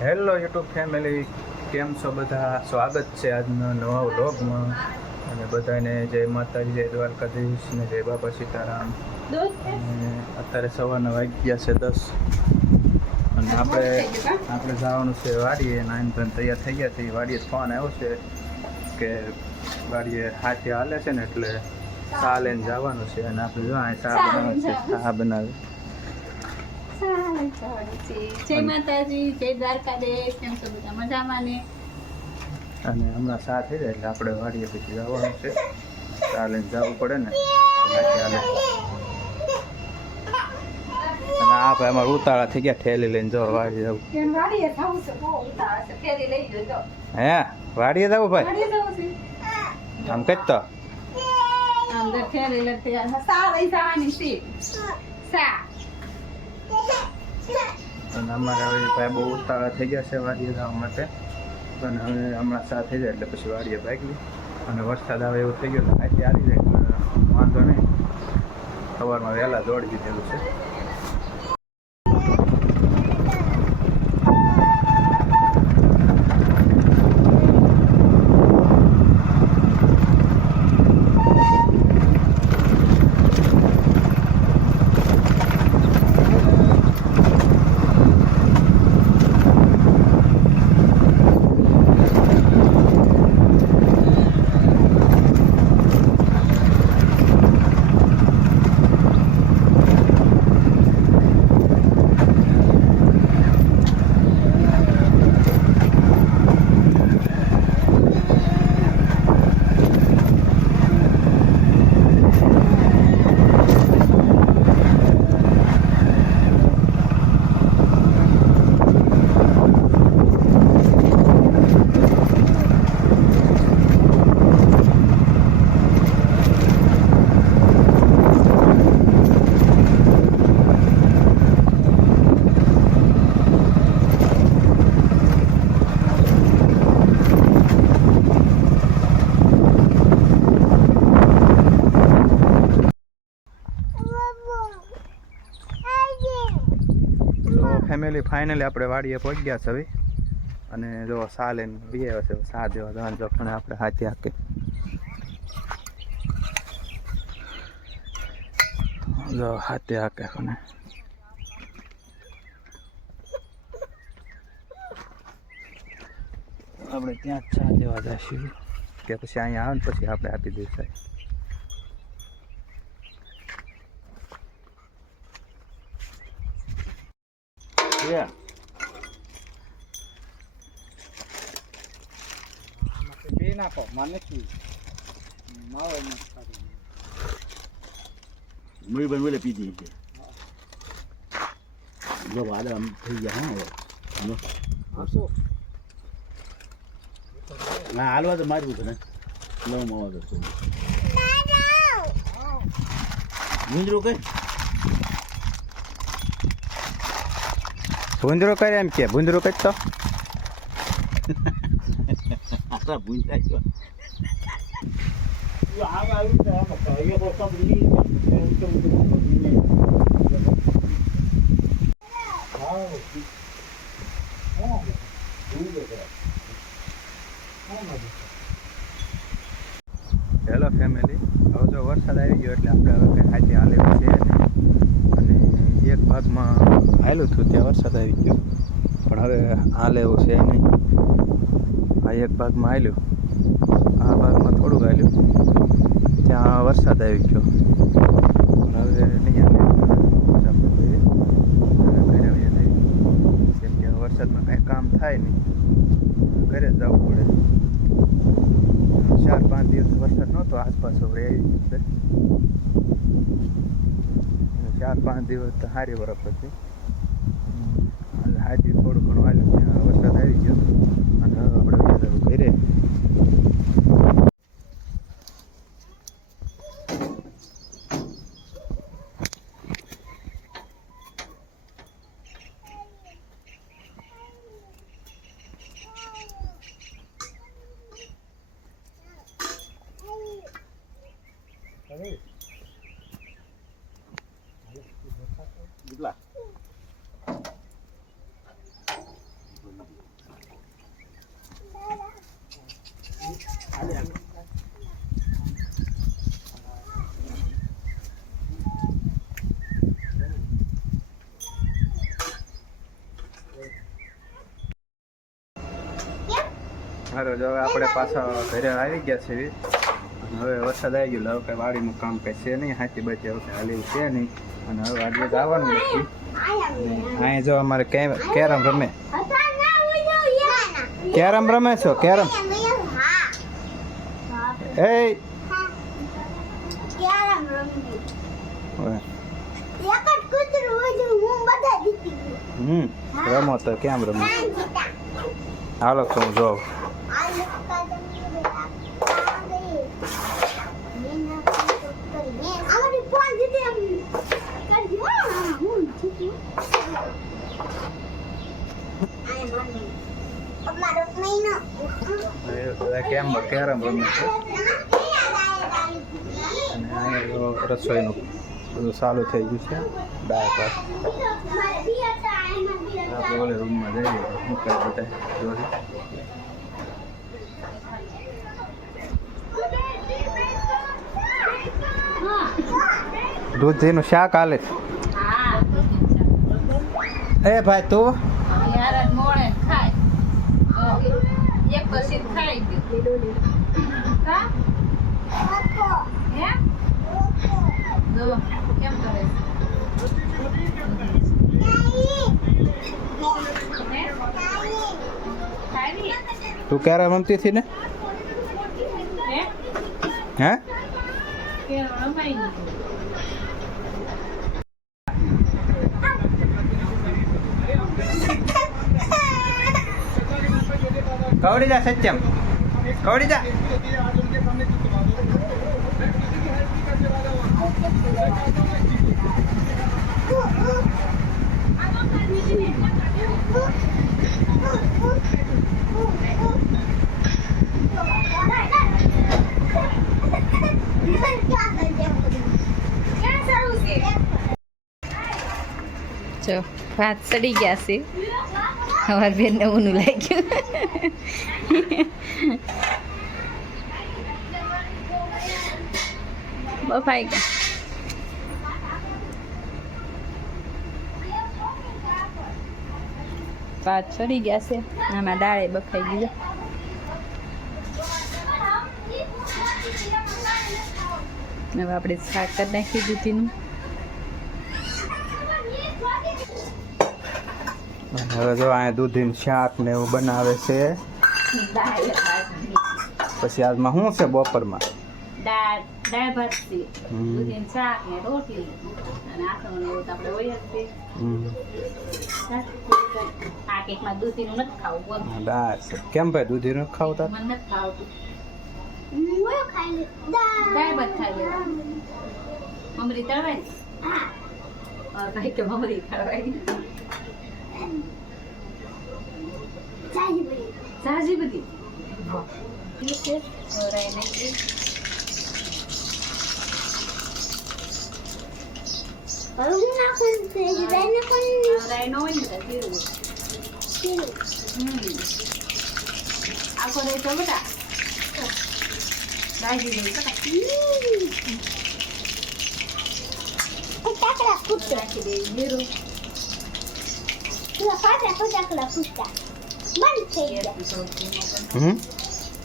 Hello YouTube family, કેમ છો બધા? સ્વાગત છે આજના નવા વ્લોગમાં. અને બધાને જય માતાજી, જય દ્વારકાધીશ ને જય બાપા સીતારામ. અને અત્યારે સવારના વાગ્યા છે 10 અને આપણે જવાનું છે વાડીએ. નાઈન તૈયાર થઈ ગયા છીએ. વાડીએ ફોન આવ્યો છે કે વાડીએ હાથી હાલે છે ને એટલે ચા લઈને જવાનું છે. અને આપણે જો ચા બનાવે છે, ચા બનાવે. જય માતાજી, જય દ્વારકાધીશ. કેમ છો બધા? મજામાં ને? અને હમણાં ચા થઈ જાય એટલે આપણે વાડીએ પછી જવાનું છે. ચા લઈને જવું પડે ને. અને આ ભાઈ અમારે ઉતાળા થઈ ગયા, ઠેલી લઈને જો વાડી જવું. હે વાડીએ જવું ભાઈ? આમ કઈ તો અને અમારે હવે ભાઈ બહુ ઉતાળા થઈ ગયા છે વાડીએ જવા માટે. અને હવે હમણાં ચા થઈ જાય એટલે પછી વાડીએ ભાગી. અને વરસાદ આવે એવું થઈ ગયો એટલે આવી જાય વાંધો નહીં. સવારમાં વહેલા દોડી દીધેલું છે. ફેમિલી ફાઇનલી આપણે વાડીએ પહોંચી ગયા છે હવે. અને જો સા લઈને બી આવ્યા છે. સા દેવા જવાનું જો પણ આપણે હાથી હાકે જો હાથે હાકે અને આપણે ત્યાં જ ચા દેવા જઈશું કે પછી અહીંયા આવે ને પછી આપણે આપી દઈશું. Yeah. નાખો મને મુઈ બનવેલે પીધી છે જો વાદળ આમ થઈ ગયા. હા ના હાલવા તો મારવું છે ને લવમાં આવે તો ગુંદરું કઈ ભૂંદરો કરે એમ કે ભૂંદરો કઈ તો ભૂંજાય હેલો ફેમિલી, હવે જો વરસાદ આવી ગયો એટલે આપણે હવે કંઈ હાથી હાલેલું છે. અને એક ભાગમાં હાલ્યું હતું ત્યાં વરસાદ આવી ગયો પણ હવે હાલે એવું છે નહીં. આ એક ભાગમાં હાલ્યું, આ ભાગમાં થોડુંક હાલ્યું, ત્યાં વરસાદ આવી ગયો પણ હવે નહીં હાલે. ઘરે આવીએ નહીં કેમ કે વરસાદમાં કાંઈ કામ થાય નહીં, ઘરે જ જવું પડે. 4-5 દિવસ વરસાદ નહોતો, આસપાસ હવે આવી ગયો છે. 4-5 દિવસ તો સારી બરફ હતી. હાથી થોડું ઘણું હાલ્યું ત્યાં વરસાદ આવી ગયો અને હવે આપણે ઘરે. કેટલા હારો જો હવે આપણે પાછા ઘરે આવી ગયા છીએ હવે વરસાદ આવી ગયો હવે કઈ વાડીનું કામ કઈ છે નહીં હાથી બચે હવે હાલી છે નહીં અને હવે આજે જવાનું નથી અહીંયા જો અમારે કેરમ રમે કેરમ રમે છો કેરમ એ રમો તો કેમ રમો હાલો તો હું જોઉં કેરમ રમે છે અને અહીંયા રસોઈનું બધું ચાલુ થઈ ગયું છે દાળ ભાત આપણે ઓલે રૂમમાં જઈએ મૂકાય બધા જોડે દૂધીનું શાક હાલે છે એ ભાઈ તું એક પછી ખાઈ ગયું કેમ કરે તું ક્યારે રમતી હતી ને હે કવડી જા સત્યમ કવડી જા જો ભાત સડી ગયા છે અમાર બેનને ઊનું લાગ્યું બફાઈ ગયા ભાત સડી ગયા છે આમાં દાળે બફાઈ ગયું હવે આપણે શાક કરી નાખી દૂધીનું હવે જો અહીંયા દૂધીનું શાક ને એવું બનાવે છે પછી આજમાં શું છે બપોરમાં દાળ ભાત છે દૂધીનું શાક ને રોટલી અને આથાણું એવું તો આપણે હોય જ છે આ કેકમાં દૂધીનું નથી ખાવું દાળ છે કેમ ભાઈ દૂધીનું ખાવતા મને નથી ખાવતું દાળ ભાત ખાઈ લેવાનું મમરી તળવાય ભાઈ કે મમરી તળવાય સાજી બધી આખો રહી તો બેટા દાજી રહી નાખી દે જીરું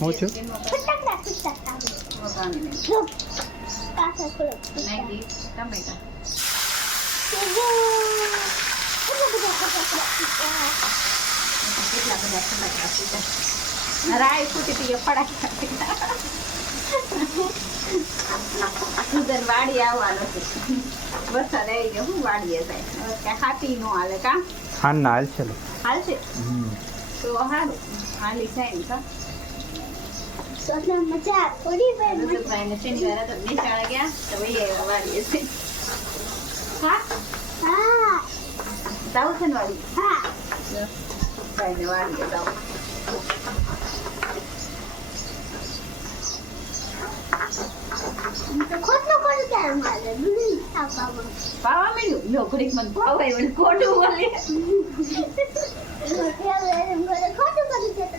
હું છું રાય ફૂટી હતી ફટાકડા સુધર વાડી આવવાનો છે વરસાદ આવી ગયો હું વાડીએ જાય ક્યાં હાથી નો હાલે કા ખાન ના હાલ છે હાલશે તો હારું હાલી જાય ને કા મજા થોડી ભાઈને શનિવારે તો નિશાળે ગયા તો ભાઈ વાડીએ છે હા જાવ છે ને વાડી ભાઈને વાડીએ જાવ ખોટલો કોણ ક્યારે મારે પાવા માંડ્યું લો ઘડીક મને ભાવાય વળી ખોટું બોલે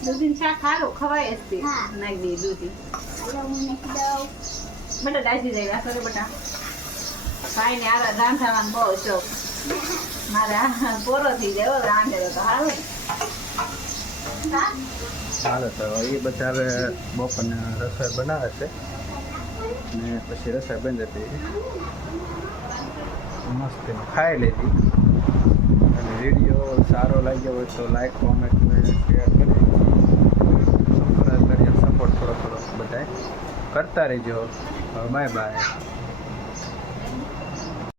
દૂધીનું શાક સારું ખવાય જ તે હા. નાખી દઈએ દૂધી બટા દાજી જાય આ કરે બટા ભાઈ ને આ રાંધવાનું બહુ શોખ મારે આ પોરો થઈ જાય હો, રાંધેલો તો હારું હાલો તો એ બધા હવે બપોરના રસોઈ બનાવે છે ને પછી રસોઈ બંધ હતી મસ્ત ખાઈ લીધી અને વિડીયો સારો લાગ્યો હોય તો લાઈક કોમેન્ટ શેર કરી સપોર્ટ થોડો થોડો બધાય કરતા રહેજો બાય બાય.